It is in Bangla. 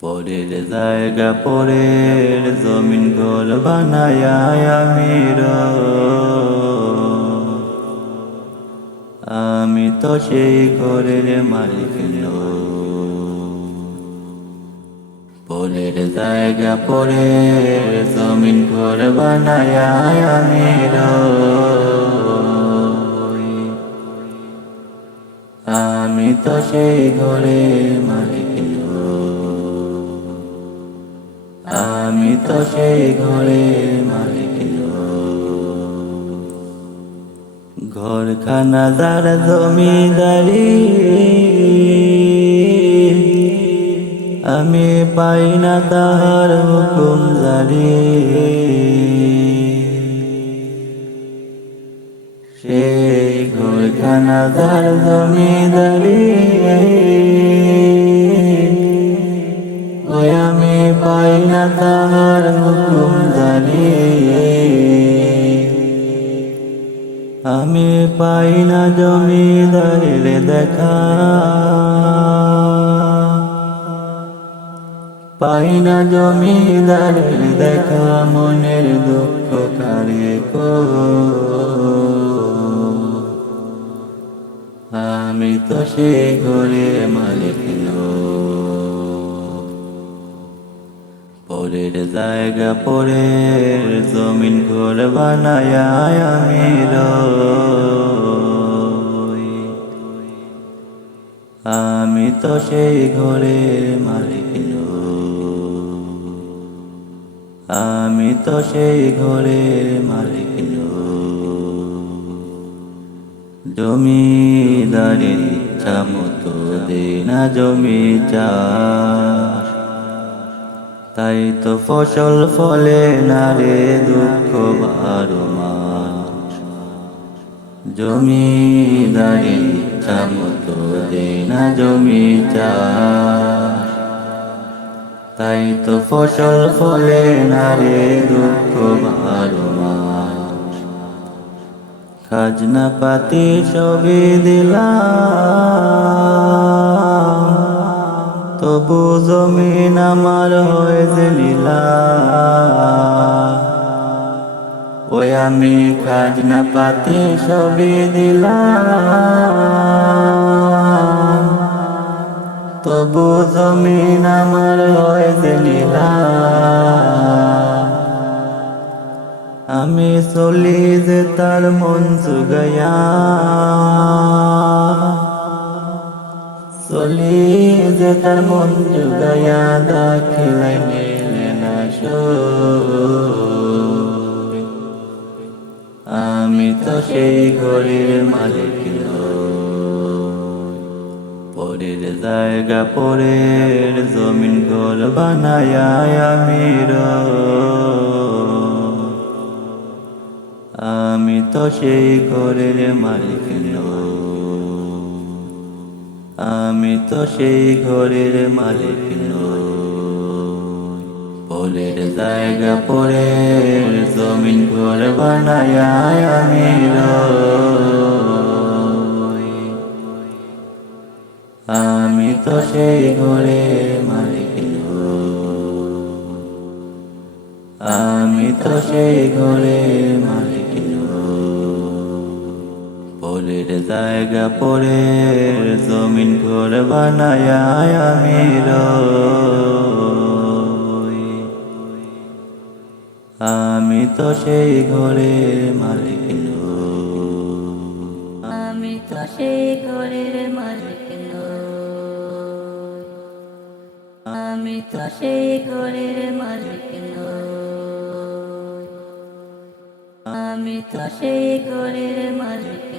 পরের জায়গা পরের জমিন ঘর বানায়া আমি আমি তো সেই ঘরের মালিক পরের জায়গা পরের জমিন ঘর বানায়া আমি আমি তো সেই ঘরের মালিক আমি তো সেই ঘরের মালিক ঘরখানা যার জমিদারি আমি পাই না তাহার হুকুম জারি সেই ঘরখানা যার জমিদারি আমি পাই না তাহার হুকুম জারি আমি পাই না জমিদারের দেখা পাই না জমিদারের দেখা মনের দুঃখ কারে কো আমি তো সেই ঘরের মালিক পরের জায়গা পরের জমিন ঘর বানায়া আমি আমি তো সেই ঘরের মালিক আমি তো সেই ঘরের মালিক জমিদারের ইচ্ছা মতো দে না জমি চাষ তাই তো ফসল ফলে না রে দুঃখ 12 মাস জমিদারের ইচ্ছা মতো দে না জমি চাষ তাই তো ফসল ফলে না রে দুঃখ 12 মাস খাজনা পাতি সবই দিলাম তবু জমিন আমার হয়ে যে নীলা ওই আমি খাজনা পাতি সবই দিলাম তবু জমিন আমার হয়ে যে নীলা আমি চলি যে তার মন জুগাইয়া চলি যে তার মন জুগাইয়া দাখিলাই নিলে না আমি তো সেই ঘরের মালিক পরের জায়গা পরের জমিন ঘর বানায়া আমি আমি তো সেই ঘরের মালিক আমি তো সেই ঘরের মালিক পরের জায়গা পরের জমিন ঘর বানায়া আমি আমি তো সেই ঘরের মালিক আমি তো সেই ঘরের মালিক পরের জায়গা পরের জমিন ঘর বানায়া আমি আমি তো সেই ঘরের মালিক আমি তো সেই ঘরের মালিক আমি তো সেই ঘরের মালিক আমি তো সেই ঘরের মালিক